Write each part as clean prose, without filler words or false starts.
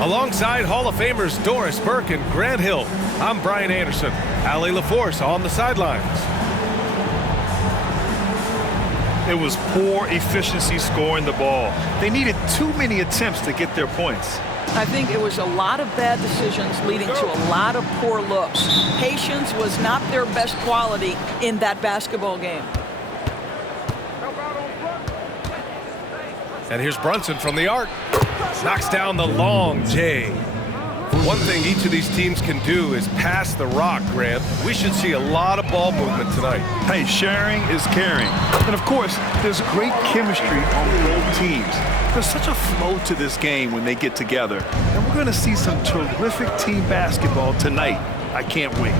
Alongside Hall of Famers Doris Burke and Grant Hill, I'm Brian Anderson. Allie LaForce on the sidelines. It was poor efficiency scoring the ball. They needed too many attempts to get their points. I think it was a lot of bad decisions leading to a lot of poor looks. Patience was not their best quality in that basketball game. And here's Brunson from the arc. Knocks down the long J. One thing each of these teams can do is pass the rock, Grant. We should see a lot of ball movement tonight. Hey, sharing is caring. And of course, there's great chemistry on both teams. There's such a flow to this game when they get together. And we're going to see some terrific team basketball tonight. I can't wait.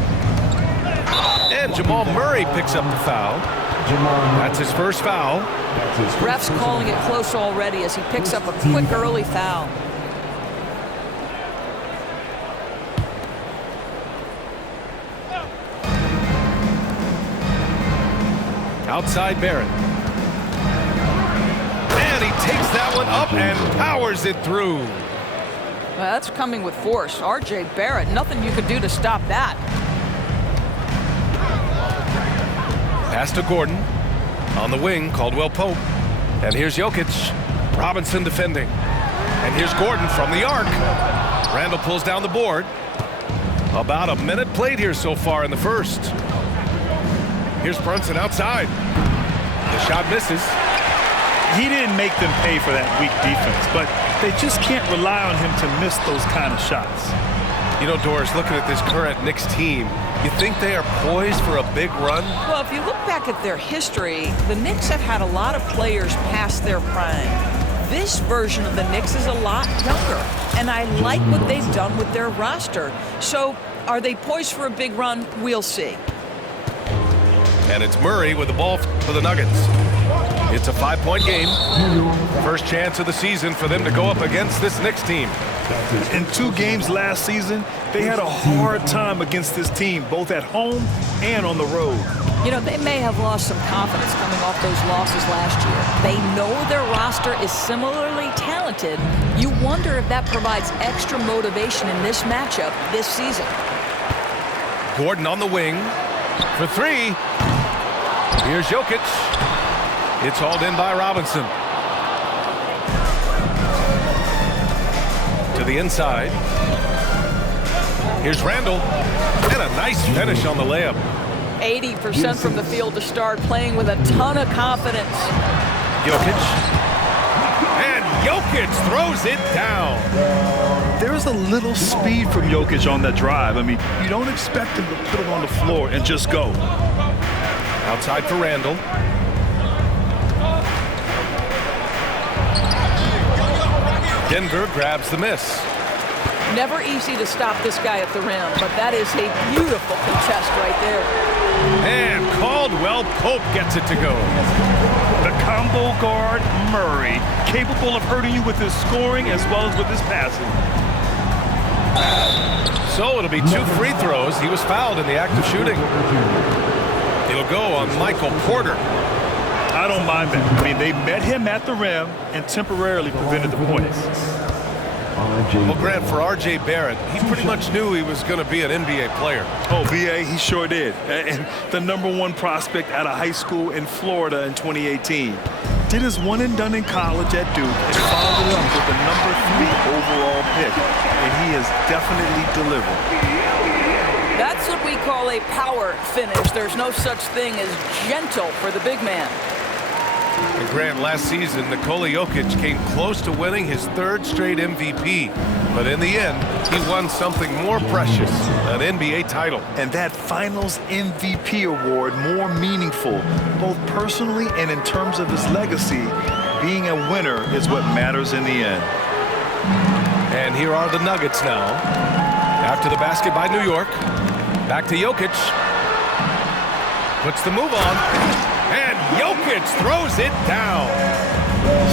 And Jamal Murray picks up the foul. That's his first foul. Ref's calling it close already as he picks up a quick early foul. Outside Barrett. And he takes that one up and powers it through. Well, that's coming with force. R.J. Barrett, nothing you could do to stop that. Pass to Gordon. On the wing, Caldwell Pope. And here's Jokic. Robinson defending. And here's Gordon from the arc. Randall pulls down the board. About a minute played here so far in the first. Here's Brunson outside. The shot misses. He didn't make them pay for that weak defense, but they just can't rely on him to miss those kind of shots. You know, Doris, looking at this current Knicks team, you think they are poised for a big run? Well, if you look back at their history, the Knicks have had a lot of players past their prime. This version of the Knicks is a lot younger, and I like what they've done with their roster. So, are they poised for a big run? We'll see. And it's Murray with the ball for the Nuggets. It's a 5-point game. First chance of the season for them to go up against this Knicks team. In 2 games last season, they had a hard time against this team, both at home and on the road. You know, they may have lost some confidence coming off those losses last year. They know their roster is similarly talented. You wonder if that provides extra motivation in this matchup this season. Gordon on the wing for 3. Here's Jokic. It's hauled in by Robinson. To the inside. Here's Randall. And a nice finish on the layup. 80% from the field to start, playing with a ton of confidence. Jokic. And Jokic throws it down. There's a little speed from Jokic on that drive. I mean, you don't expect him to put it on the floor and just go. Outside for Randall. Denver grabs the miss. Never easy to stop this guy at the rim, but that is a beautiful contest right there. And Caldwell Pope gets it to go. The combo guard, Murray, capable of hurting you with his scoring as well as with his passing. So it'll be 2 free throws. He was fouled in the act of shooting. It'll go on Michael Porter. I don't mind that. I mean, they met him at the rim and temporarily prevented the points. Well, Grant, for R.J. Barrett, he pretty much knew he was going to be an NBA player. Oh, B.A., he sure did. And the #1 prospect out of high school in Florida in 2018. Did his one and done in college at Duke and followed it up with the #3 overall pick. And he has definitely delivered. That's what we call a power finish. There's no such thing as gentle for the big man. And Grant, last season, Nikola Jokic came close to winning his 3rd straight MVP. But in the end, he won something more precious, an NBA title. And that Finals MVP award more meaningful, both personally and in terms of his legacy. Being a winner is what matters in the end. And here are the Nuggets now. After the basket by New York, back to Jokic. Puts the move on. And Jokic throws it down.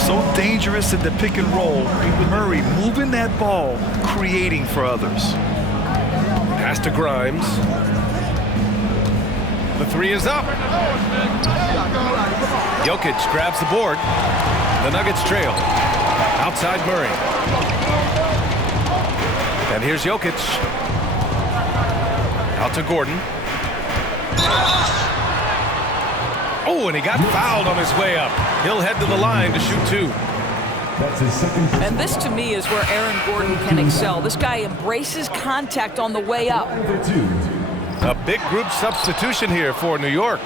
So dangerous in the pick and roll. Murray moving that ball, creating for others. Pass to Grimes. The 3 is up. Jokic grabs the board. The Nuggets trail. Outside Murray. And here's Jokic. Out to Gordon. Oh, and he got fouled on his way up. He'll head to the line to shoot 2. That's his second. And this, to me, is where Aaron Gordon can excel. This guy embraces contact on the way up. A big group substitution here for New York.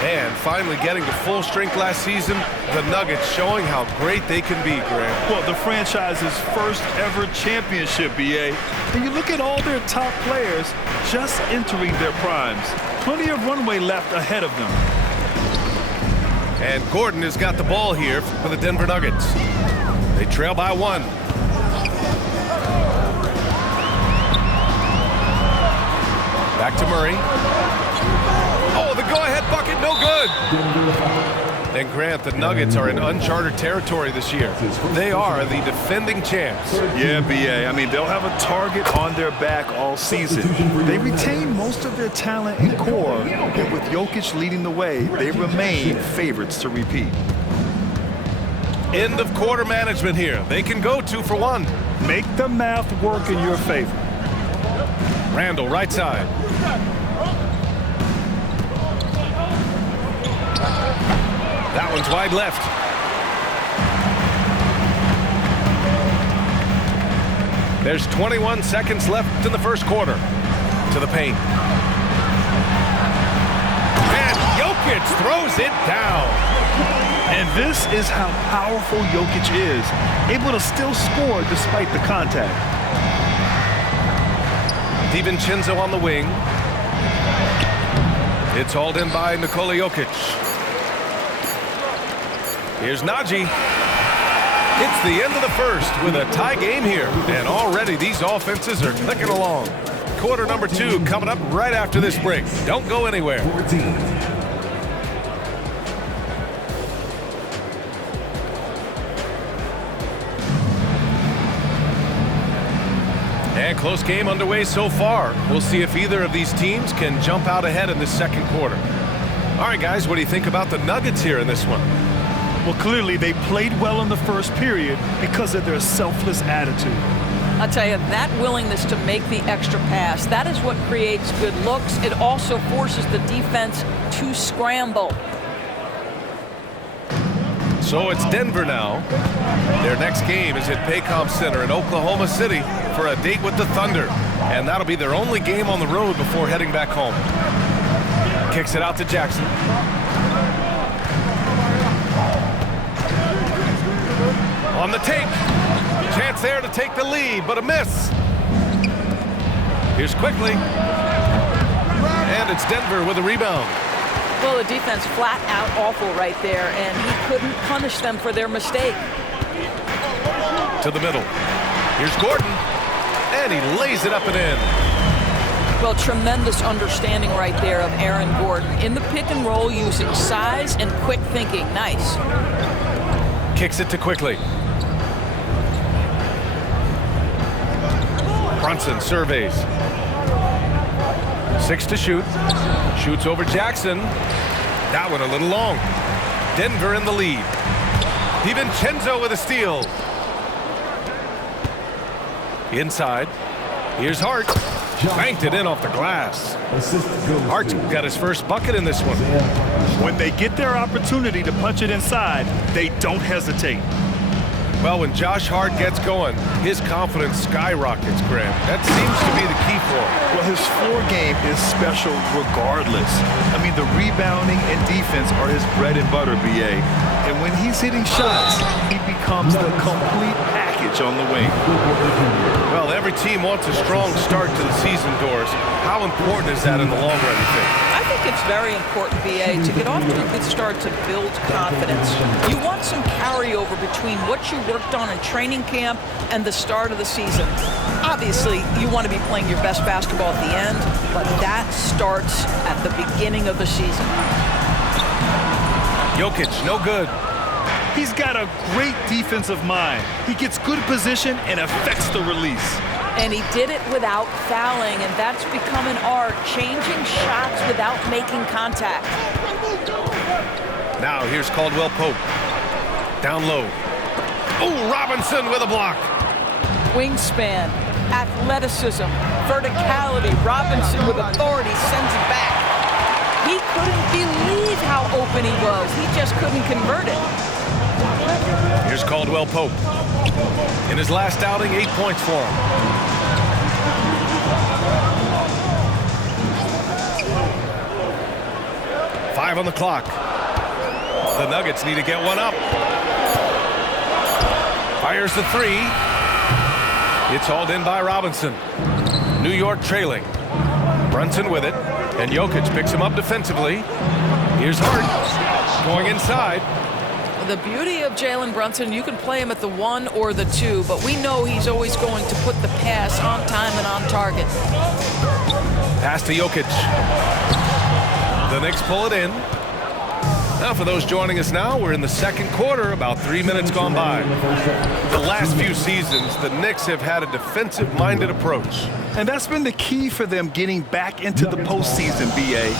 And finally getting to full strength last season, the Nuggets showing how great they can be, Grant. Well, the franchise's first ever championship, BA. And you look at all their top players just entering their primes. Plenty of runway left ahead of them. And Gordon has got the ball here for the Denver Nuggets. They trail by 1. Back to Murray. Oh, the go-ahead bucket, no good. And Grant, the Nuggets are in uncharted territory this year. They are the defending champs. Yeah, BA. I mean, they'll have a target on their back all season. They retain most of their talent and core, but with Jokic leading the way, they remain favorites to repeat. End of quarter management here. They can go 2 for 1. Make the math work in your favor. Randall, right side. That one's wide left. There's 21 seconds left in the first quarter. To the paint. And Jokic throws it down. And this is how powerful Jokic is, able to still score despite the contact. DiVincenzo on the wing. It's hauled in by Nikola Jokic. Here's Najee. It's the end of the first with a tie game here. And already these offenses are clicking along. Quarter number 2 coming up right after this break. Don't go anywhere. 14. And close game underway so far. We'll see if either of these teams can jump out ahead in this second quarter. All right, guys, what do you think about the Nuggets here in this one? Well, clearly they played well in the first period because of their selfless attitude. I'll tell you, that willingness to make the extra pass, that is what creates good looks. It also forces the defense to scramble. So it's Denver now. Their next game is at Paycom Center in Oklahoma City for a date with the Thunder. And that'll be their only game on the road before heading back home. Kicks it out to Jackson. On the take. Chance there to take the lead, but a miss. Here's Quickly. And it's Denver with a rebound. Well, the defense flat out awful right there, and he couldn't punish them for their mistake. To the middle. Here's Gordon. And he lays it up and in. Well, tremendous understanding right there of Aaron Gordon. In the pick and roll, using size and quick thinking. Nice. Kicks it to Quickly. Brunson surveys. 6 to shoot. Shoots over Jackson. That one a little long. Denver in the lead. DiVincenzo with a steal. Inside. Here's Hart. Banked it in off the glass. Hart's got his first bucket in this one. When they get their opportunity to punch it inside, they don't hesitate. Well, when Josh Hart gets going, his confidence skyrockets, Grant. That seems to be the key for him. Well, his floor game is special regardless. I mean, the rebounding and defense are his bread and butter, BA. And when he's hitting shots, he becomes the complete package on the wing. Well, every team wants a strong start to the season, Doris. How important is that in the long run, you think? I think it's very important, BA, to get off to a good start to build confidence. You want some carryover between what you worked on in training camp and the start of the season. Obviously, you want to be playing your best basketball at the end, but that starts at the beginning of the season. Jokic, no good. He's got a great defensive mind. He gets good position and affects the release. And he did it without fouling, and that's become an art, changing shots without making contact. Now here's Caldwell Pope. Down low. Oh, Robinson with a block. Wingspan. Athleticism, verticality. Robinson with authority sends it back. He couldn't believe how open he was. He just couldn't convert it. Here's Caldwell Pope. In his last outing, 8 points for him. Five on the clock. The Nuggets need to get one up. Fires the three. It's hauled in by Robinson. New York trailing. Brunson with it. And Jokic picks him up defensively. Here's Hart going inside. The beauty of Jalen Brunson, you can play him at the 1 or the 2, but we know he's always going to put the pass on time and on target. Pass to Jokic. The Knicks pull it in. Now for those joining us now, we're in the second quarter, about 3 minutes gone by. The last few seasons, the Knicks have had a defensive-minded approach. And that's been the key for them getting back into the postseason, B.A.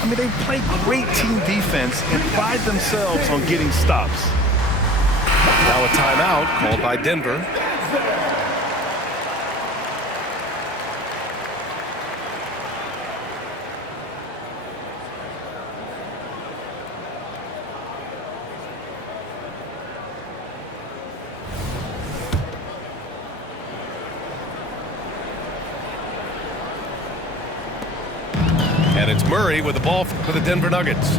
I mean, they play great team defense and pride themselves on getting stops. Now a timeout called by Denver. And it's Murray with the ball for the Denver Nuggets.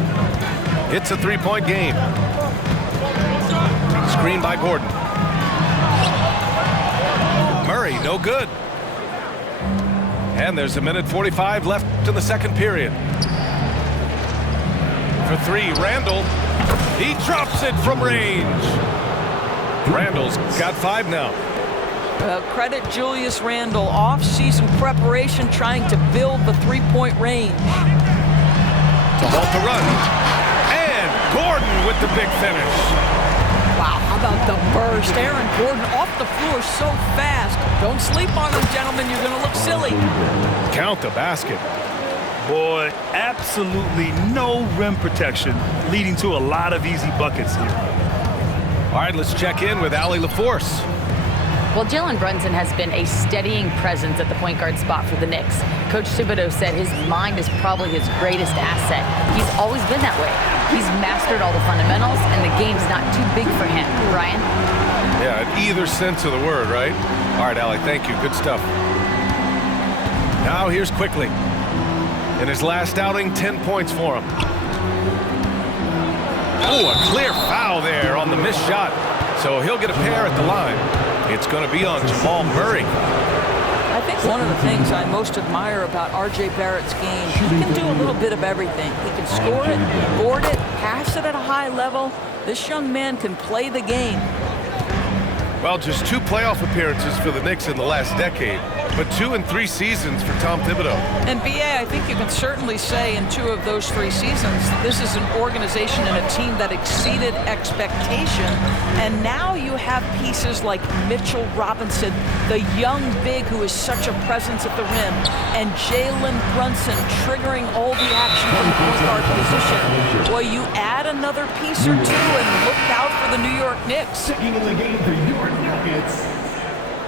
It's a three-point game. Screen by Gordon. Murray, no good. And there's 1:45 left in the second period. For three, Randall. He drops it from range. Randall's got 5 now. Credit Julius Randle, off-season preparation trying to build the three-point range. To halt the run. And Gordon with the big finish. Wow, how about the burst? Aaron Gordon off the floor so fast. Don't sleep on him, gentlemen. You're going to look silly. Count the basket. Boy, absolutely no rim protection, leading to a lot of easy buckets here. All right, let's check in with Allie LaForce. Well, Jalen Brunson has been a steadying presence at the point guard spot for the Knicks. Coach Thibodeau said his mind is probably his greatest asset. He's always been that way. He's mastered all the fundamentals, and the game's not too big for him. Ryan? Yeah, in either sense of the word, right? All right, Allie, thank you. Good stuff. Now here's Quickly. In his last outing, 10 points for him. Oh, a clear foul there on the missed shot. So he'll get a pair at the line. It's going to be on Jamal Murray. I think one of the things I most admire about R.J. Barrett's game, he can do a little bit of everything. He can score it, board it, pass it at a high level. This young man can play the game. Well, just 2 playoff appearances for the Knicks in the last decade, but 2 in 3 seasons for Tom Thibodeau. And B.A., I think you can certainly say in 2 of those 3 seasons, this is an organization and a team that exceeded expectation. And now you have pieces like Mitchell Robinson, the young big who is such a presence at the rim, and Jalen Brunson triggering all the action from the point guard position. Boy, you add another piece or 2 and look out for the New York Knicks. Taking in the game for your Nuggets,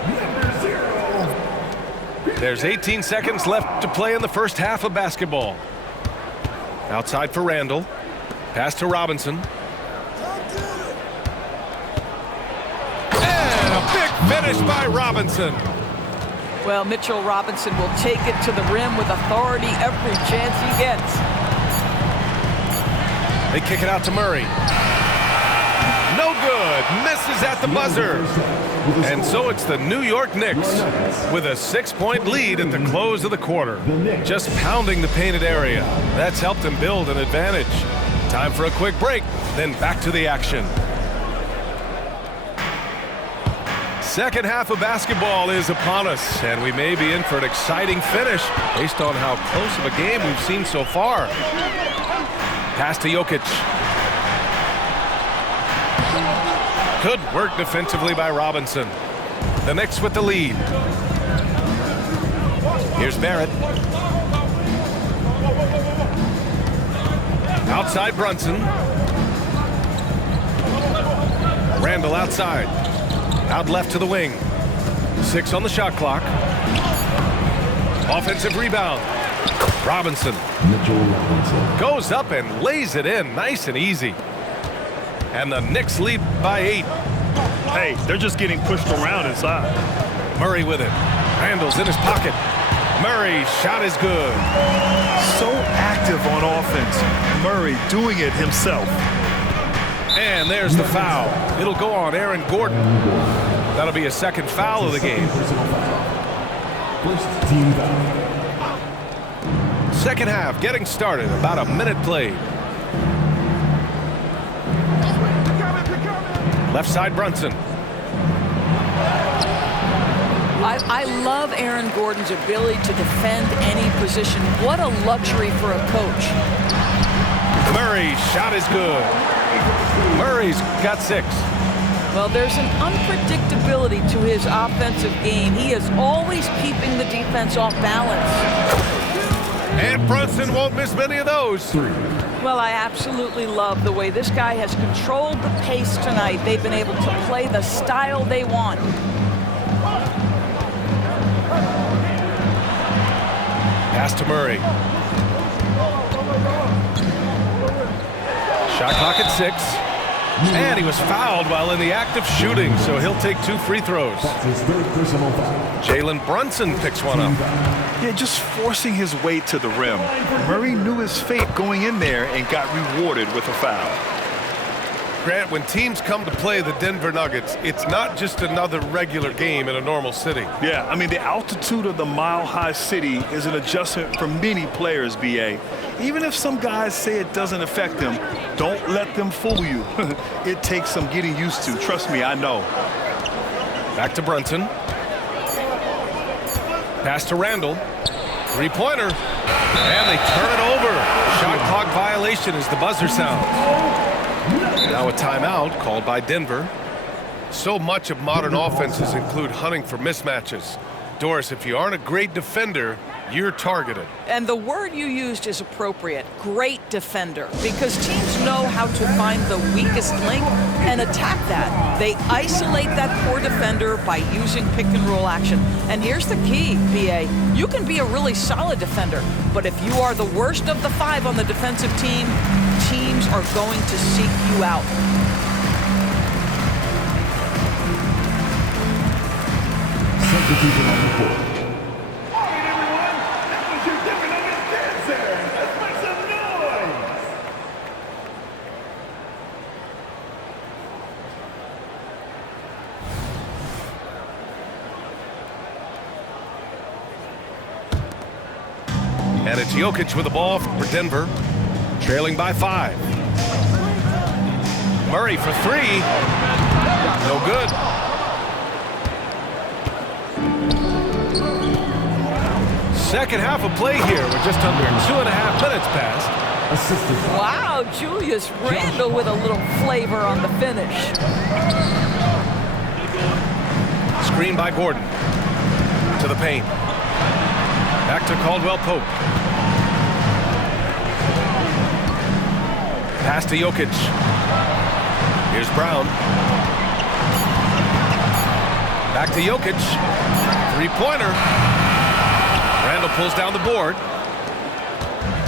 number 0. There's 18 seconds left to play in the first half of basketball. Outside for Randall. Pass to Robinson. And a big finish by Robinson. Well, Mitchell Robinson will take it to the rim with authority every chance he gets. They kick it out to Murray. No good. Misses at the buzzer. And so it's the New York Knicks with a 6-point lead at the close of the quarter. Just pounding the painted area. That's helped them build an advantage. Time for a quick break, then back to the action. Second half of basketball is upon us, and we may be in for an exciting finish based on how close of a game we've seen so far. Pass to Jokic. Good work defensively by Robinson. The Knicks with the lead. Here's Barrett. Outside Brunson. Randall outside. Out left to the wing. 6 on the shot clock. Offensive rebound. Robinson goes up and lays it in nice and easy. And the Knicks lead by 8. Hey, they're just getting pushed around inside. Murray with it. Randall's in his pocket. Murray's shot is good. So active on offense. Murray doing it himself. And there's the foul. It'll go on Aaron Gordon. That'll be a second foul of the game. First team foul. Second half getting started. About a minute played. Left side Brunson. I love Aaron Gordon's ability to defend any position. What a luxury for a coach. Murray's shot is good. Murray's got 6. Well, there's an unpredictability to his offensive game. He is always keeping the defense off balance. And Brunson won't miss many of those. Well, I absolutely love the way this guy has controlled the pace tonight. They've been able to play the style they want. Pass to Murray. Shot clock at 6. And he was fouled while in the act of shooting, so he'll take 2 free throws. His third personal foul. Jalen Brunson picks one up. Yeah, just forcing his way to the rim. Murray knew his fate going in there and got rewarded with a foul. Grant, when teams come to play the Denver Nuggets, it's not just another regular game in a normal city. Yeah, I mean, the altitude of the mile-high city is an adjustment for many players, B.A. Even if some guys say it doesn't affect them, don't let them fool you. It takes some getting used to. Trust me, I know. Back to Brunson. Pass to Randall. Three-pointer. And they turn it over. Shot clock violation as the buzzer sounds. Now a timeout called by Denver. So much of modern offenses include hunting for mismatches. Doris, if you aren't a great defender, you're targeted. And the word you used is appropriate, great defender, because teams know how to find the weakest link and attack that. They isolate that poor defender by using pick and roll action. And here's the key, BA. You can be a really solid defender, but if you are the worst of the 5 on the defensive team, teams are going to seek you out. Substitution on the court. And it's Jokic with the ball for Denver, trailing by 5. Murray for 3. No good. Second half of play here. We're just under 2.5 minutes past. Wow, Julius Randle with a little flavor on the finish. Screen by Gordon. To the paint. Back to Caldwell Pope. Pass to Jokic. Here's Brown. Back to Jokic. Three-pointer. Randall pulls down the board.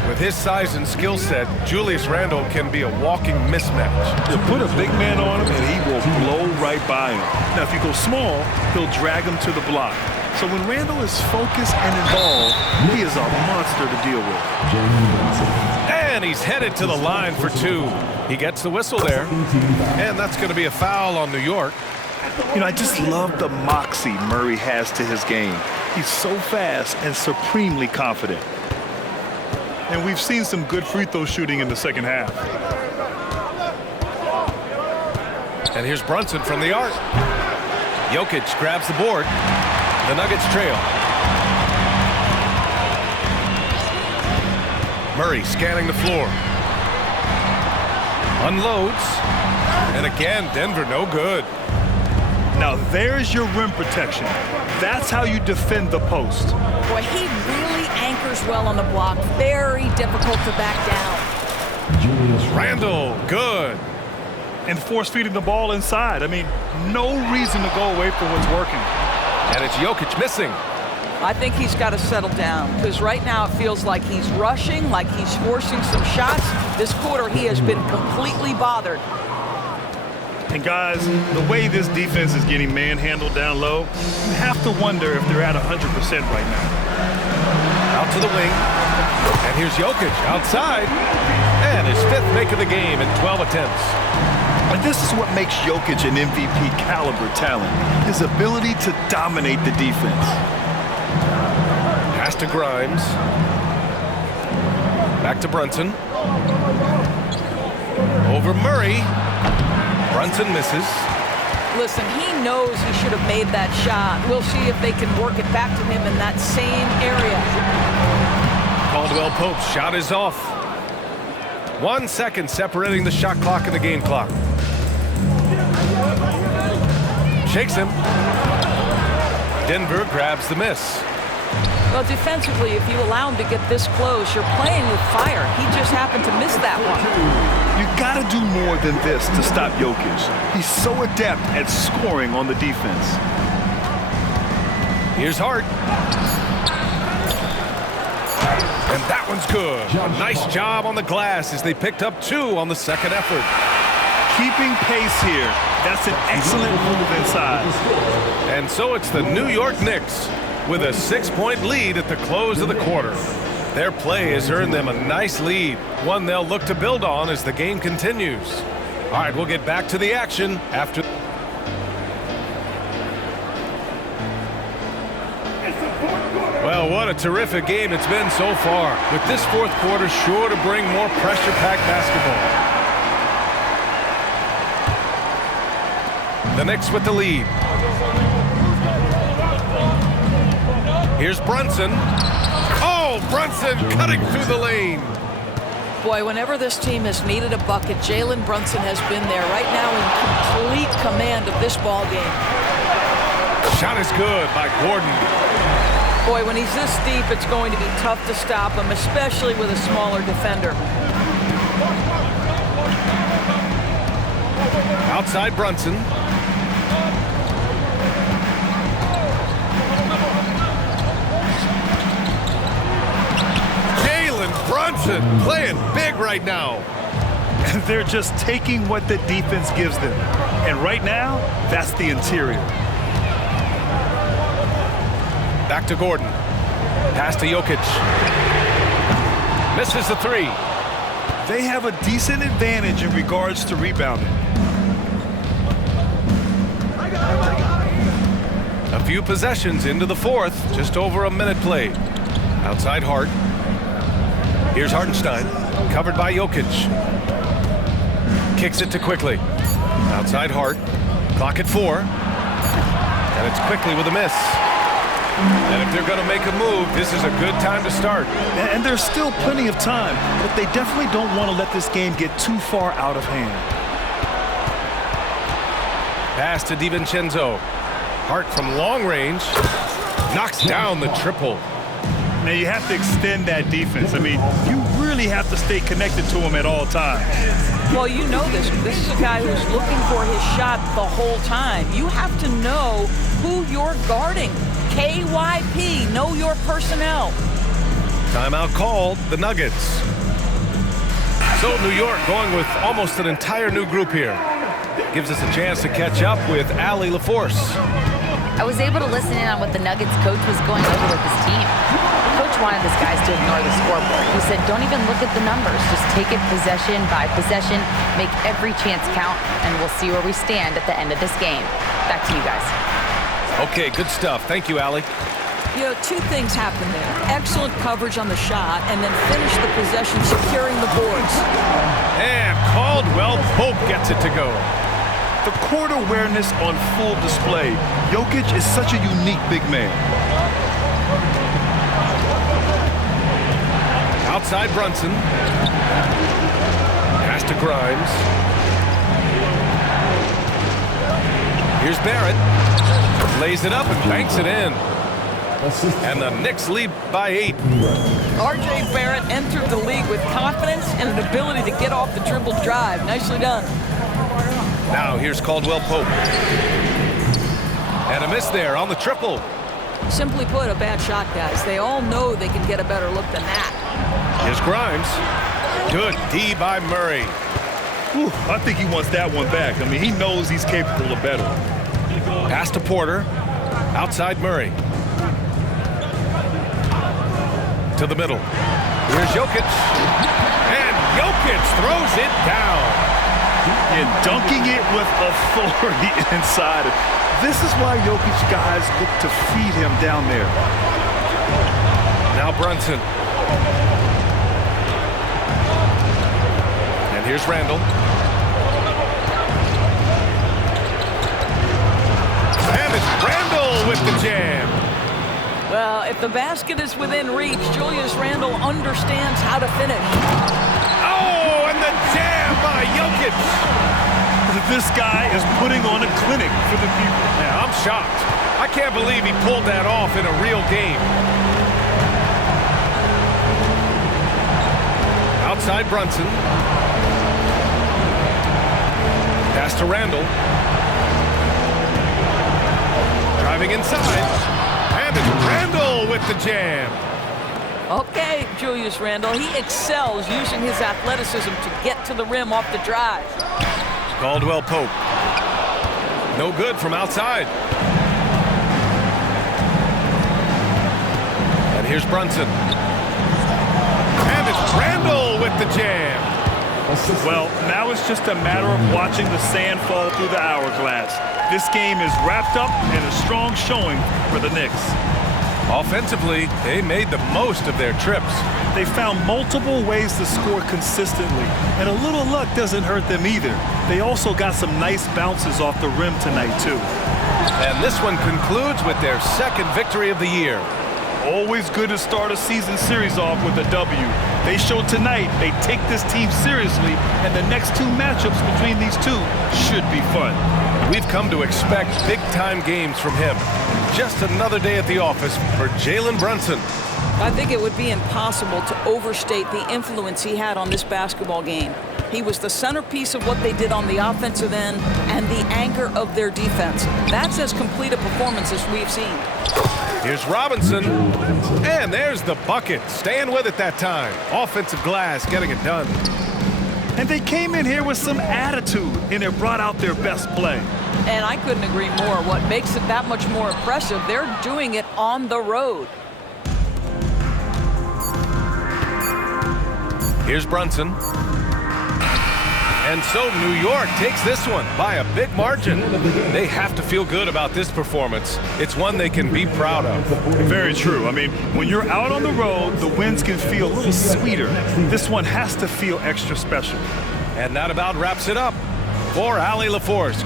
With his size and skill set, Julius Randle can be a walking mismatch. You put a big man on him and he will blow right by him. Now, if you go small, he'll drag him to the block. So when Randall is focused and involved, he is a monster to deal with. And he's headed to the line for 2. He gets the whistle there. And that's going to be a foul on New York. You know, I just love the moxie Murray has to his game. He's so fast and supremely confident. And we've seen some good free throw shooting in the second half. And here's Brunson from the arc. Jokic grabs the board. The Nuggets trail. Murray scanning the floor. Unloads. And again, Denver no good. Now there's your rim protection. That's how you defend the post. Boy, he really anchors well on the block. Very difficult to back down. Randall, good. And force feeding the ball inside. I mean, no reason to go away from what's working. And it's Jokic missing. I think he's got to settle down because right now it feels like he's rushing, like he's forcing some shots. This quarter he has been completely bothered. And guys, the way this defense is getting manhandled down low, you have to wonder if they're at 100% right now. Out to the wing. And here's Jokic outside. And his 5th make of the game in 12 attempts. And this is what makes Jokic an MVP caliber talent, his ability to dominate the defense. Pass to Grimes. Back to Brunson. Over Murray. Brunson misses. Listen, he knows he should have made that shot. We'll see if they can work it back to him in that same area. Caldwell Pope's shot is off. 1 second separating the shot clock and the game clock. Shakes him. Denver grabs the miss. Well, defensively, if you allow him to get this close, you're playing with fire. He just happened to miss that one. You got to do more than this to stop Jokic. He's so adept at scoring on the defense. Here's Hart. And that one's good. A nice job on the glass as they picked up 2 on the second effort. Keeping pace here. That's an excellent move inside. And so it's the New York Knicks with a 6-point lead at the close of the quarter. Their play has earned them a nice lead, one they'll look to build on as the game continues. All right, we'll get back to the action after. Well, what a terrific game it's been so far, with this 4th quarter sure to bring more pressure-packed basketball. The Knicks with the lead. Here's Brunson. Oh, Brunson cutting through the lane. Boy, whenever this team has needed a bucket, Jalen Brunson has been there right now in complete command of this ball game. Shot is good by Gordon. Boy, when he's this deep, it's going to be tough to stop him, especially with a smaller defender. Outside Brunson. Brunson playing big right now. They're just taking what the defense gives them. And right now, that's the interior. Back to Gordon. Pass to Jokic. Misses the 3. They have a decent advantage in regards to rebounding. A few possessions into the 4th, just over a minute played. Outside Hart. Here's Hartenstein, covered by Jokic. Kicks it to Quickly. Outside Hart. Clock at 4. And it's Quickly with a miss. And if they're going to make a move, this is a good time to start. And there's still plenty of time, but they definitely don't want to let this game get too far out of hand. Pass to DiVincenzo. Hart from long range. Knocks down the triple. Now you have to extend that defense. I mean, you really have to stay connected to him at all times. Well, you know this. This is a guy who's looking for his shot the whole time. You have to know who you're guarding. KYP, know your personnel. Timeout called, the Nuggets. So New York going with almost an entire new group here. Gives us a chance to catch up with Allie LaForce. I was able to listen in on what the Nuggets coach was going over with his team. Coach wanted his guys to ignore the scoreboard. He said, don't even look at the numbers. Just take it possession by possession, make every chance count, and we'll see where we stand at the end of this game. Back to you guys. Okay, good stuff. Thank you, Allie. You know, 2 things happened there. Excellent coverage on the shot, and then finish the possession securing the boards. And Caldwell Pope gets it to go. The court awareness on full display. Jokic is such a unique big man. Outside Brunson. Pass to Grimes. Here's Barrett. Lays it up and banks it in. And the Knicks lead by 8. R.J. Barrett entered the league with confidence and an ability to get off the dribble drive. Nicely done. Now here's Caldwell Pope. And a miss there on the triple. Simply put, a bad shot, guys. They all know they can get a better look than that. Here's Grimes. Good D by Murray. Whew, I think he wants that one back. I mean, he knows he's capable of better. Pass to Porter. Outside Murray. To the middle. Here's Jokic. And Jokic throws it down. And dunking it with authority inside. This is why Jokic guys look to feed him down there. Now Brunson. And here's Randall. And it's Randall with the jam. Well, if the basket is within reach, Julius Randle understands how to finish. Oh, and the jam by Jokic. This guy is putting on a clinic for the people. Yeah, I'm shocked. I can't believe he pulled that off in a real game. Outside Brunson. Pass to Randall. Driving inside. And it's Randall with the jam. Okay, Julius Randle, he excels using his athleticism to get to the rim off the drive. Caldwell Pope. No good from outside. And here's Brunson. And it's Randall with the jam. Well, now it's just a matter of watching the sand fall through the hourglass. This game is wrapped up in a strong showing for the Knicks. Offensively, they made the most of their trips. They found multiple ways to score consistently, and a little luck doesn't hurt them either. They also got some nice bounces off the rim tonight, too. And this one concludes with their second victory of the year. Always good to start a season series off with a W. They showed tonight they take this team seriously, and the next two matchups between these two should be fun. We've come to expect big-time games from him. Just another day at the office for Jalen Brunson. I think it would be impossible to overstate the influence he had on this basketball game. He was the centerpiece of what they did on the offensive end and the anchor of their defense. That's as complete a performance as we've seen. Here's Robinson, and there's the bucket. Staying with it that time. Offensive glass, getting it done. And they came in here with some attitude, and it brought out their best play. And I couldn't agree more. What makes it that much more impressive, they're doing it on the road. Here's Brunson. And so New York takes this one by a big margin. They have to feel good about this performance. It's one they can be proud of. Very true. I mean, when you're out on the road, the wins can feel a little sweeter. This one has to feel extra special. And that about wraps it up for Allie LaForce.